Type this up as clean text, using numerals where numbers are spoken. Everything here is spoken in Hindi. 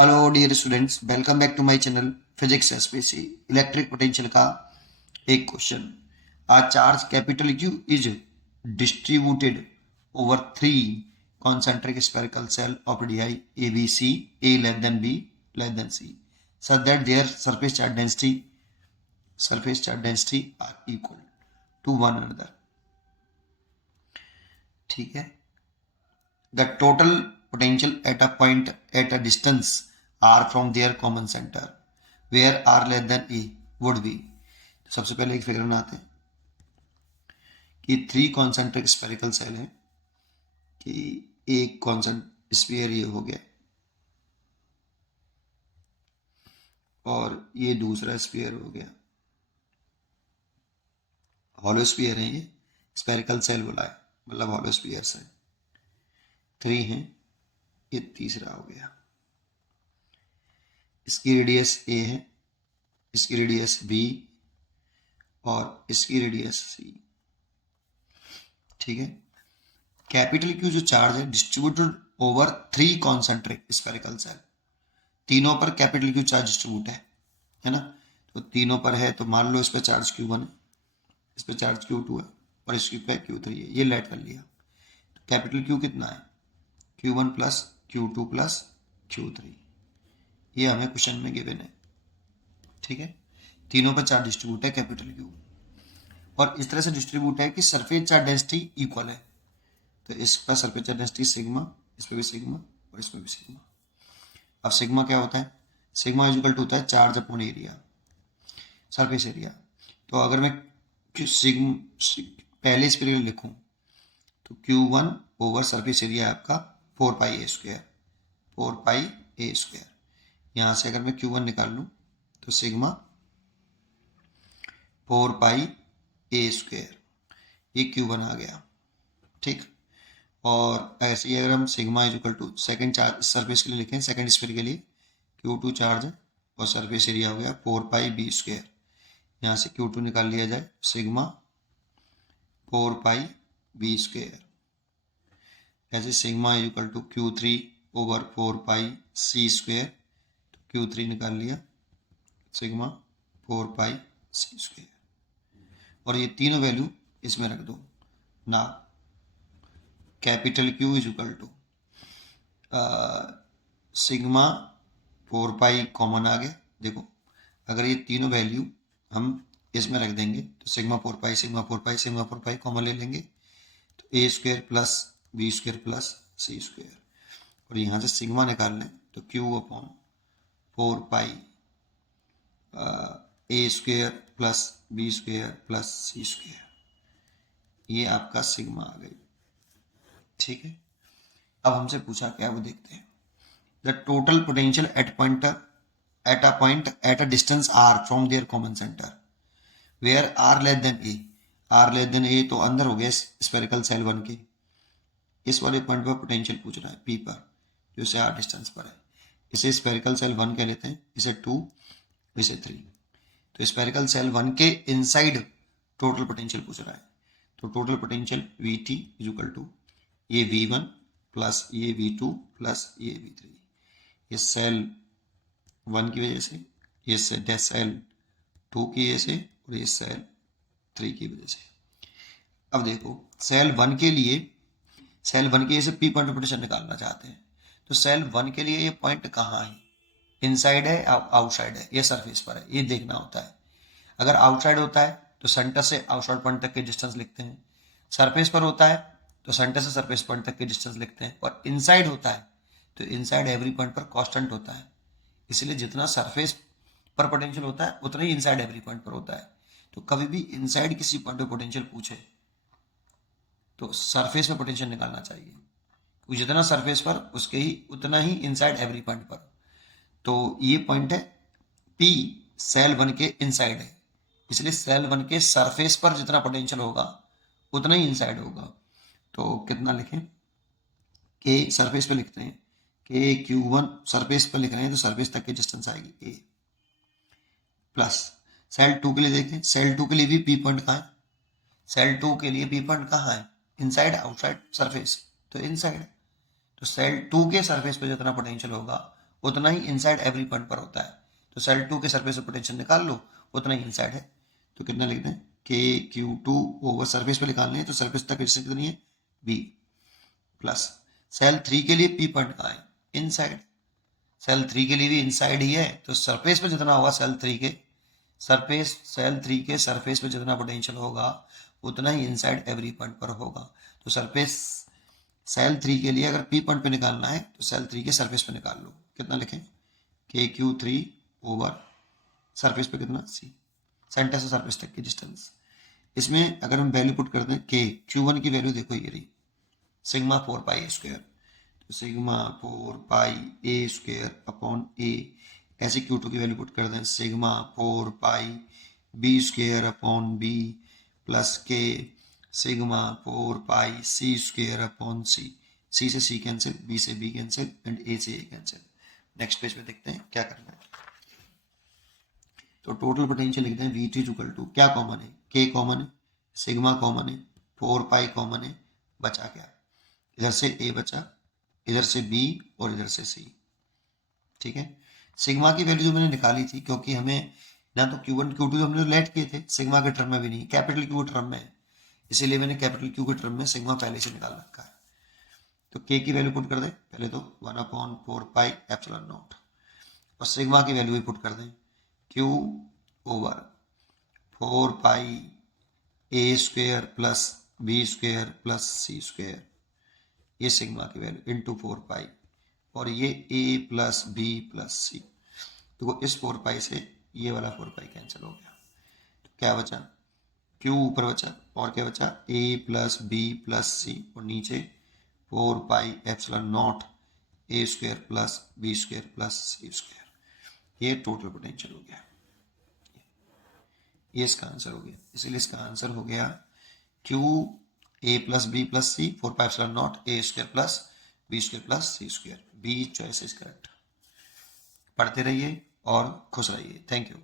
Hello dear students, welcome back to my channel physics SPC. Electric potential का एक question. A charge capital Q is distributed over three concentric spherical cell of radii ABC, A less than B less than C, such that their surface charge density are equal to one another। ठीक है। The total potential at a point at a distance r from their common center where r less than a would be। तो सबसे पहले एक फिगर बनाते हैं कि थ्री कॉन्सेंट्रिक स्फेरिकल सेल है, कि एक कॉन्सेंट स्फीयर ये हो गया और ये दूसरा स्फीयर हो गया। हॉलो स्फीयर है, ये स्फेरिकल सेल बोला है, मतलब हॉलो स्फीयर है। थ्री हैं, ये तीसरा हो गया। इसकी रेडियस ए है, इसकी रेडियस बी और इसकी रेडियस सी। ठीक है। कैपिटल क्यू जो चार्ज है distributed over three concentric spherical shell, तीनों पर कैपिटल क्यू चार्ज डिस्ट्रीब्यूट है ना। तो तीनों पर है तो मान लो इस पर चार्ज Q1 है, इस पर चार्ज Q2 है और इस पे Q3 है। ये लेट कर लिया। तो कैपिटल क्यू कितना है? Q1 plus Q2 plus Q3। ये हमें क्वेश्चन में गिवन है। ठीक है। तीनों पर चार्ज डिस्ट्रीब्यूट है कैपिटल क्यू, और इस तरह से डिस्ट्रीब्यूट है कि सरफेस चार्ज डेंसिटी इक्वल है। तो इस पर सरफेस चार्ज डेंसिटी सिग्मा, इस पर भी सिग्मा और इसमें भी सिग्मा। अब सिग्मा क्या होता है? सिग्मा इक्वल टू होता है charge upon area, surface area. तो अगर मैं पहले इस पर लिखूं तो Q1 ओवर सरफेस एरिया आपका 4 पाई A square, 4 pi A square. यहाँ से अगर मैं Q1 निकाल लूँ तो सिग्मा 4 पाई A स्क्वायर, ये Q1 आ गया। ठीक। और ऐसे ही अगर हम sigma is equal to second charge surface के लिए लिखें, सेकेंड स्फीयर के लिए Q2 चार्ज है और सरफेस एरिया हो गया 4 पाई B स्क्वायर। यहाँ से Q2 निकाल लिया जाए, सिग्मा 4 पाई B स्क्वायर। ऐसे sigma is equal to Q3 over 4 pi C square. तो Q3 निकाल लिया, सिग्मा 4 पाई C स्क्वायर। और ये तीनों वैल्यू इसमें रख दो ना। Capital Q is equal to sigma 4 pi common आ गया। देखो, अगर ये तीनों वैल्यू हम इसमें रख देंगे तो सिग्मा 4 पाई, सिग्मा 4 पाई, सिग्मा 4 पाई कॉमन ले लेंगे तो A square plus B square plus C square. और यहाँ से सिग्मा निकाल लें तो Q upon 4 pi A square plus B square plus C square. ये आपका सिग्मा आ गई। ठीक है। अब हमसे पूछा क्या, वो देखते हैं। The total potential at a distance r from their common center where r less than a, r less than a तो अंदर हो गया स्फेरिकल सेल 1 के। इस वाले पॉइंट पर पोटेंशियल पूछ रहा है P पर, जो से r डिस्टेंस पर है। इसे स्फेरिकल सेल 1 कह लेते हैं, इसे 2, इसे 3। तो स्फेरिकल सेल 1 के इनसाइड टोटल पोटेंशियल पूछ रहा है। तो total potential VT is equal to ये V1 प्लस ये V2 प्लस ये V3। ये सेल 1 की वजह से, ये सेल 2 की वजह से और ये सेल 3 की वजह से। अब देखो, सेल 1 के लिए जैसे P पॉइंट ऑफ पोटेंशियल निकालना चाहते हैं तो सेल 1 के लिए ये पॉइंट कहाँ है? इनसाइड है, आउटसाइड है, ये सरफेस पर है, ये देखना होता है। अगर आउटसाइड होता है तो सेंटर से आउटसाइड पॉइंट तक के डिस्टेंस लिखते हैं। सरफेस पर होता है तो सेंटर से सरफेस पॉइंट तक के डिस्टेंस लिखते हैं। और इनसाइड होता है तो इनसाइड एवरी पॉइंट पर कांस्टेंट होता है। इसलिए जितना सरफेस पर पोटेंशियल होता है उतना ही इनसाइड एवरी पॉइंट पर होता है। तो कभी भी इनसाइड किसी पॉइंट पर पोटेंशियल पूछे तो सरफेस पर पोटेंशियल निकालना चाहिए, जितना सरफेस पर उसके ही उतना ही इनसाइड एवरी पॉइंट पर। तो ये पॉइंट है P सेल 1 के इनसाइड है, इसलिए सेल 1 के सरफेस पर जितना पोटेंशियल होगा उतना ही इनसाइड होगा। तो कितना लिखें? के सरफेस पे लिखते हैं, के Q1 सरफेस पर लिख रहे हैं तो सरफेस तक की डिस्टेंस आएगी A प्लस सेल 2 के लिए देखें, सेल 2 के लिए भी P पॉइंट कहाँ है? सेल 2 के लिए P पॉइंट कहाँ है? Inside, outside, surface. तो इनसाइड है। तो सेल 2 के सरफेस पे जितना पोटेंशियल होगा उतना ही इनसाइड एवरी पॉइंट पर होता है। तो सेल 2 के सरफेस पे पोटेंशियल निकाल लो, उतना ही इनसाइड है। तो कितना लिख दें, KQ2 ओवर सरफेस पे निकालनी है तो सरफेस तक डिस्टेंस कितनी है, B प्लस सेल 3 के लिए P पॉइंट कहाँ है, इनसाइड। सेल 3 के लिए भी इनसाइड ही है, तो सरफेस पे जितना होगा सेल 3 के सरफेस पे जितना पोटेंशियल होगा उतना ही इनसाइड एवरी पॉइंट पर होगा। तो सरफेस सेल 3 के लिए अगर P पॉइंट पे निकालना है तो सेल 3 के सरफेस पे निकाल लो, कितना लिखें, KQ3 ओवर सरफेस पे कितना C, सेंटर से सरफेस तक की डिस्टेंस। इसमें अगर हम वैल्यू पुट कर दें Q1 की वैल्यू देखो ये रही, सिग्मा 4 पाई स्क्वायर, तो sigma 4 pi A square upon A. ऐसे Q2 की वैल्यू पुट कर दें, sigma 4 pi B square upon B plus के sigma 4 pi C square upon C. C से सी कैंसिल, बी से बी कैंसिल एंड ए से ए कैंसिल। नेक्स्ट पेज पे देखते हैं क्या करना है। तो टोटल पोटेंशियल लिखते हैं V3 इक्वल टू, क्या कॉमन है, K कॉमन है, सिग्मा कॉमन है, 4 पाई कॉमन है, बचा क्या, इधर से A बचा, इधर से B और इधर से C। ठीक है, सिग्मा की वैल्यू जो मैंने निकाली थी, क्योंकि हमें ना तो Q1 Q2 तो हमने लेट किए थे, सिग्मा के टर्म में भी नहीं, कैपिटल Q के टर्म में है, इसीलिए मैंने कैपिटल Q के टर्म में सिग्मा पहले से निकाल रखा है। तो K की वैल्यू पुट कर दें पहले तो 1/4 पाई एप्सिलॉन नॉट, और सिग्मा की वैल्यू भी पुट कर दें, Q over 4 pi A square plus B square plus C square, ये सिग्मा की वैल्यू इंटू 4 पाई, और ये A plus B plus C. देखो इस 4 पाई से ये वाला 4 पाई कैंसिल हो गया, तो क्या बचा, Q ऊपर बचा और क्या बचा, A plus B plus C, और नीचे 4 pi epsilon naught A square plus B square plus C square. ये टोटल पोटेंशियल हो गया, ये इसका आंसर हो गया। इसलिए इसका आंसर हो गया Q A plus B plus C 4 pi epsilon naught A square plus B square plus C square. B choice is correct. पढ़ते रहिए और खुश रहिए। Thank you.